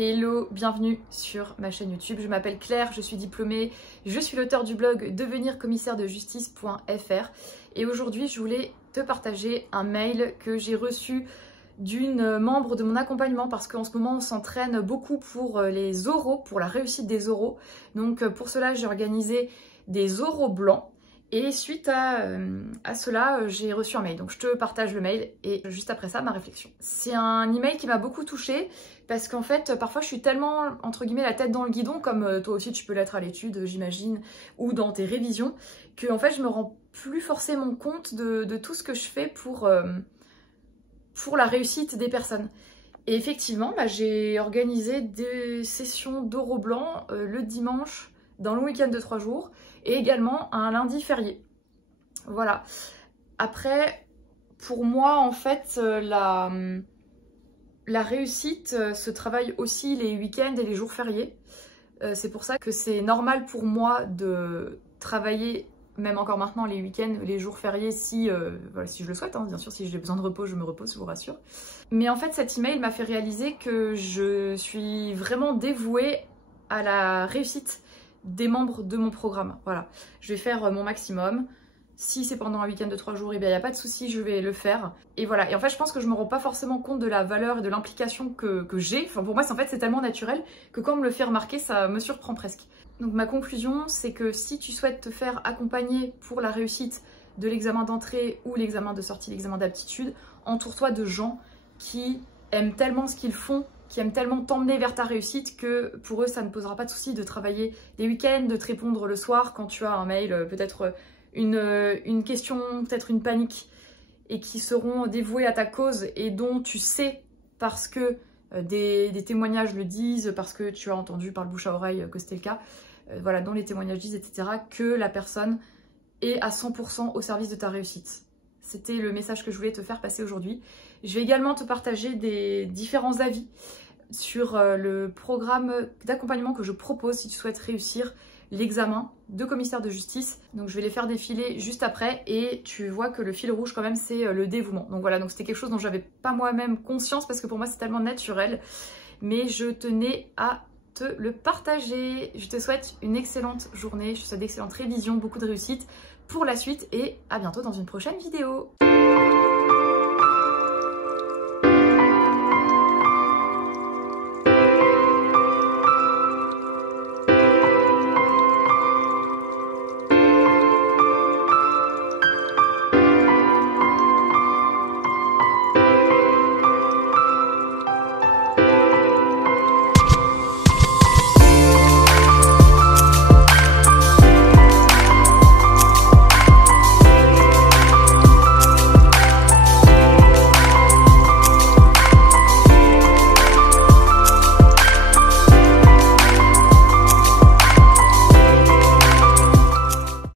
Hello, bienvenue sur ma chaîne YouTube. Je m'appelle Claire, je suis diplômée, je suis l'auteur du blog devenircommissaire-de-justice.fr et aujourd'hui je voulais te partager un mail que j'ai reçu d'une membre de mon accompagnement parce qu'en ce moment on s'entraîne beaucoup pour les oraux, pour la réussite des oraux. Donc pour cela j'ai organisé des oraux blancs. Et suite à cela, j'ai reçu un mail. Donc je te partage le mail et juste après ça, ma réflexion. C'est un email qui m'a beaucoup touchée parce qu'en fait, parfois je suis tellement, entre guillemets, la tête dans le guidon, comme toi aussi tu peux l'être à l'étude, j'imagine, ou dans tes révisions, que en fait je me rends plus forcément compte de tout ce que je fais pour la réussite des personnes. Et effectivement, j'ai organisé des sessions d'oraux blanc le dimanche, dans le week-end de 3 jours, et également un lundi férié. Voilà. Après, pour moi, en fait, la réussite se travaille aussi les week-ends et les jours fériés. C'est pour ça que c'est normal pour moi de travailler, même encore maintenant, les week-ends, les jours fériés, si je le souhaite, hein. Bien sûr, si j'ai besoin de repos, je me repose, je vous rassure. Mais en fait, cet email m'a fait réaliser que je suis vraiment dévouée à la réussite des membres de mon programme. Voilà, je vais faire mon maximum. Si c'est pendant un week-end de 3 jours, eh bien il n'y a pas de souci, je vais le faire. Et voilà, et en fait je pense que je me rends pas forcément compte de la valeur et de l'implication que j'ai. Enfin pour moi en fait c'est tellement naturel que quand on me le fait remarquer, ça me surprend presque. Donc ma conclusion, c'est que si tu souhaites te faire accompagner pour la réussite de l'examen d'entrée ou l'examen de sortie, l'examen d'aptitude, entoure-toi de gens qui aiment tellement ce qu'ils font, qui aiment tellement t'emmener vers ta réussite que pour eux ça ne posera pas de souci de travailler les week-ends, de te répondre le soir quand tu as un mail, peut-être une question, peut-être une panique, et qui seront dévoués à ta cause et dont tu sais, parce que des témoignages le disent, parce que tu as entendu par le bouche à oreille que c'était le cas, voilà, dont les témoignages disent, etc., que la personne est à 100% au service de ta réussite. C'était le message que je voulais te faire passer aujourd'hui. Je vais également te partager des différents avis sur le programme d'accompagnement que je propose si tu souhaites réussir l'examen de commissaire de justice. Donc je vais les faire défiler juste après et tu vois que le fil rouge quand même c'est le dévouement. Donc voilà, donc c'était quelque chose dont j'avais pas moi-même conscience parce que pour moi c'est tellement naturel, mais je tenais à te le partager. Je te souhaite une excellente journée, je te souhaite d'excellentes révisions, beaucoup de réussite pour la suite et à bientôt dans une prochaine vidéo.